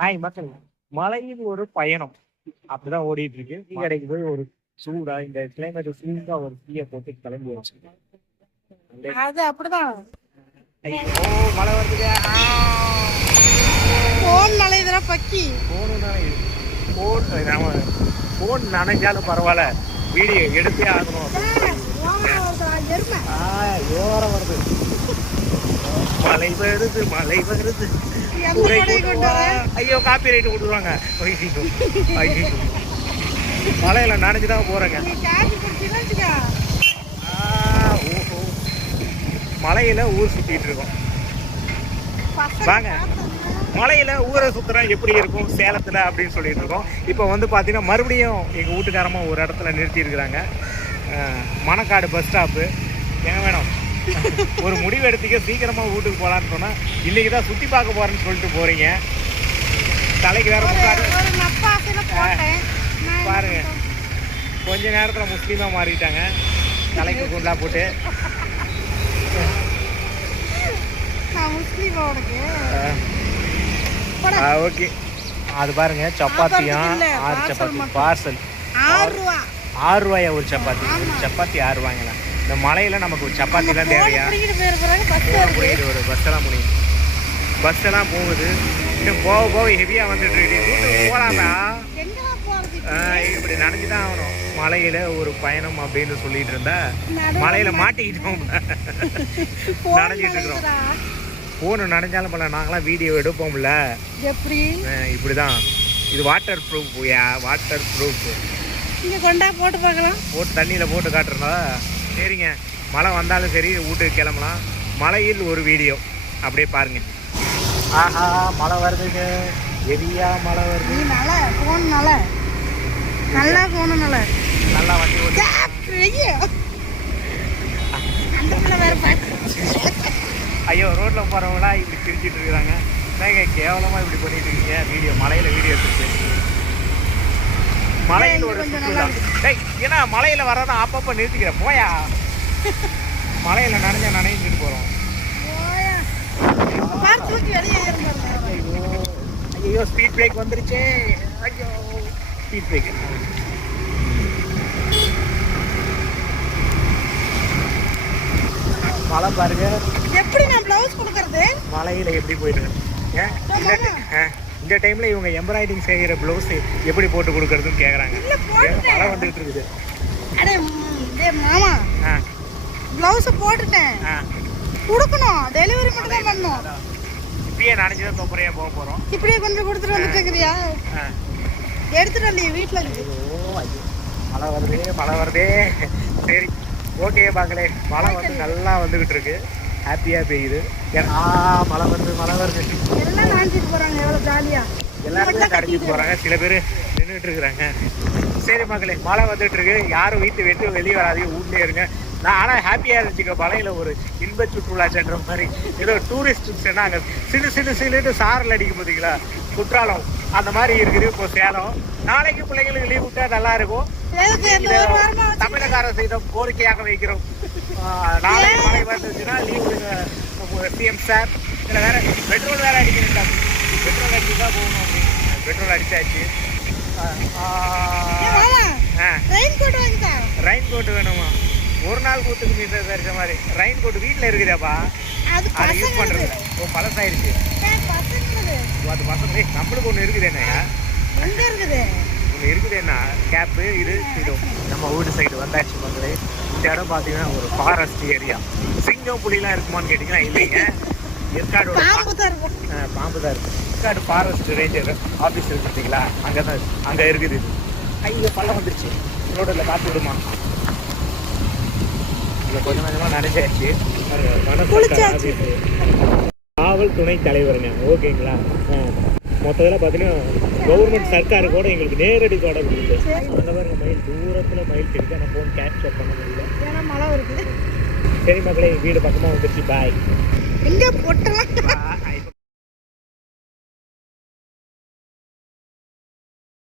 Hi மக்கள் மலையில் ஒரு பயணம். அப்படிதான் ஓடிட்டு இருக்கு டீ கடைக்கு போய் ஒரு சூடா இந்த கிளைமேட் சூடா ஒரு டீயை போட்டு கிளம்பி வச்சு. அது அப்படிதான். மழை வருதுங்க. போன் நலையுதுடா பக்கி. போன் போன் நாம போன் நனைஞ்சாலும் பரவாயில்ல. வீடியோ எடுத்தே ஆகணும். வருது. மழை வருது மழை வருது. வர? ஐயோ காப்பி ரைட்டு கொடுத்துருவாங்க. ஐயோ மழையில நனைஞ்சு தான் போறேங்க. மலையில ஊர் சுத்திட்டு இருக்கோம். வாங்க. மலையில ஊரை சுத்துறா எப்படி இருக்கும்? சேலத்துல அப்படின்னு சொல்லிட்டு இருக்கோம். இப்போ வந்து பாத்தீங்கன்னா மறுபடியும் எங்க வீட்டுக்காரமா ஒரு இடத்துல நிறுத்தி இருக்கிறாங்க மணக்காடு பஸ் ஸ்டாப்பு. எங்க வேணும்? ஒரு முடிவு எடுத்துக்க சீக்கிரமா வீட்டுக்கு போலான்னு சொன்னா இன்னைக்கு தான் சுத்தி பார்க்க போறேன்னு சொல்லிட்டு போறீங்க. தலைக்கு வேற பாருங்க. கொஞ்ச நேரத்துல முஸ்லீமா மாறிட்டாங்க. தலைக்கு குண்டா போட்டு. ஓகே. அது பாருங்க சப்பாத்தியும் ஆறு சப்பாத்தி. பார்சல். ஆறு ரூபா. ஆறு ரூபாயா ஒரு சப்பாத்தி. சப்பாத்தி ஆறு ரூபாய்ங்களா இந்த மலையில நமக்கு ஒரு சப்பாத்தி தான் தேவையா? போயிருக்கிறாங்க பஸ் ஒரு எல்லாம் முடியும் பஸ் எல்லாம் போகுது. இன்னும் போக போக ஹெவியா வந்துட்டு இருக்கு. ஆஹ் இப்படி நினைச்சு தான் ஆகணும். மலையில ஒரு பயணம் அப்படின்னு சொல்லிட்டு இருந்தா. மலையில மாட்டிக்கிட்டோம். நனைஞ்சிட்டு இருக்கிறோம். போன் நனைஞ்சாலும் போல நாங்களாம் வீடியோ எடுப்போம்ல. எப்படி? இப்படிதான். இது வாட்டர் ப்ரூஃப் வாட்டர் ப்ரூஃப் இங்க கொண்டா போட்டு பார்க்கலாம். போட்டு தண்ணியில் போட்டு காட்டுறதா சரிங்க. மழை வந்தாலும் சரி வீட்டுக்கு கிளம்பலாம். மலையில் ஒரு வீடியோ. அப்படியே பாருங்க. ஆஹா மழை வருதுங்க. ஹெவியா மழை வருது. நல்ல போன் நல்ல நல்லா போன நல்ல நல்லா வண்டி ஓட்டி ஐயோ ரோட்ல போறவங்களா இப்படி பிரிச்சுட்டு இருக்கிறாங்க என்னங்க கேவலமா இப்படி பண்ணிட்டு இருக்கீங்க? வீடியோ மலையில வீடியோ எடுத்துட்டு. மலையில் ஒரு சுற்றுலா. டேய் ஏன்னா மலையில வரதான் அப்பப்ப நிறுத்திக்கிற போயா? மலையில நனைஞ்சா நனைஞ்சிட்டு ஏறுங்க ஐயோ ஸ்பீட் பிரேக் வந்துருச்சே. ஐயோ ஸ்பீட் பிரேக் மழை பாருங்க. எப்படி நான் பிளவுஸ் கொடுக்கறது? மலையில எப்படி இருக்கு? ஏன்? இந்த டைம்ல இவங்க எம்ப்ராய்டிங் செய்யற பிளவுஸ் எப்படி போட்டு கொடுக்கறதுன்னு கேக்குறாங்க. மழை வந்துட்டு இருக்குது. அடே மாமா. பிளவுஸ் போட்டுட்டேன். கொடுக்கணும். டெலிவரி மட்டும் தான் பண்ணணும். அதான். இப்பயே நினைச்சுதான் தொப்பரையா போக போறோம். இப்படியே கொஞ்சம் கொடுத்துட்டு வந்துட்டு இருக்கிறியா. எடுத்துட்டு வந்து வீட்டுல ஐயோ. மழை வருதே மழை வருதே. சரி ஓகே பாங்களே மழை வந்து நல்லா வந்துகிட்டு இருக்கு. ஹாப்பியா பெய்யுது. ஏன்னா மழை வருது மழை வருது. எல்லாம் நாஞ்சிட்டு போறாங்க எவ்வளவு ஜாலியா. எல்லாருமே கடைஞ்சிட்டு போறாங்க. சில பேர் நின்றுட்டு இருக்கிறாங்க. சரி மக்களே மழை வந்துட்டு இருக்கு. யாரும் வீட்டு விட்டு வெளியே வராதீங்க. வீட்லயே இருங்க. நான் ஆனா ஹாப்பியா இருந்துச்சுங்க. மலையில ஒரு இன்ப சுற்றுலா சென்ற மாதிரி. ஏதோ டூரிஸ்ட் அங்க சிலு சிலு சிலுன்னு சாரல் அடிக்கும் பார்த்தீங்களா குற்றாலம். அந்த மாதிரி இருக்குது. இப்போ சேலம். நாளைக்கு பிள்ளைங்களுக்கு லீவ் விட்டா நல்லா இருக்கும். தமிழக அரசிடம் கோரிக்கையாக வைக்கிறோம். நாளைக்கு மழை வந்துச்சுன்னா லீவ் சிஎம் சார் இதில் வேற பெட்ரோல் வேற அடிக்கிறேன் பெட்ரோல் அடிச்சு தான் போகணும் அப்படின்னு. பெட்ரோல் அடிச்சாச்சு. ரெயின் கோட் வேணுமா? ஒரு நாள் கூத்துக்கு மீச தெரிஞ்ச மாதிரி. ரெயின் கோட் வீட்டில் இருக்குதாப்பா? அது யூஸ் பண்ணுறது பழசாயிருச்சு அது பசங்க நம்மளுக்கு ஒன்று இருக்குது என்னையா எங்க இருக்குது? ஒன்று இருக்குது என்ன? கேப்பு இது இது. நம்ம வீட்டு சைடு வந்தாச்சு மக்களே. இந்த இடம் பார்த்தீங்கன்னா ஒரு ஃபாரஸ்ட் ஏரியா சிங்கம் புலிலாம் இருக்குமான்னு கேட்டிங்கன்னா இல்லைங்க. ஏற்காடோட பா- பாம்பு தான் இருக்கும். ஏற்காடு ஃபாரஸ்ட் ரேஞ்சர் ஆஃபீஸ் இருக்கு பார்த்தீங்களா அங்கே தான் அங்கே இருக்குது இது. ஐயோ பள்ளம் வந்துருச்சு. ரோடில் காத்து விடுமா? இதில் கொஞ்சம் கொஞ்சமாக நனைஞ்சாச்சு. காவல் துணை தலைவருங்க ஓகேங்களா. மொத்தத்தில் பார்த்தீங்கன்னா கவர்மெண்ட் சர்க்காரு கூட எங்களுக்கு நேரடி தொடர்பு இருக்குது. அந்த பாருங்க மயில் தூரத்தில் மயில் தெரியுது ஆனால் ஃபோன் கேப்சர் பண்ண முடியல. ஏன்னா மழை இருக்குது சரி மக்களே வீடு பக்கமாக வந்துருச்சு. பாய் எங்க பொட்டலாம்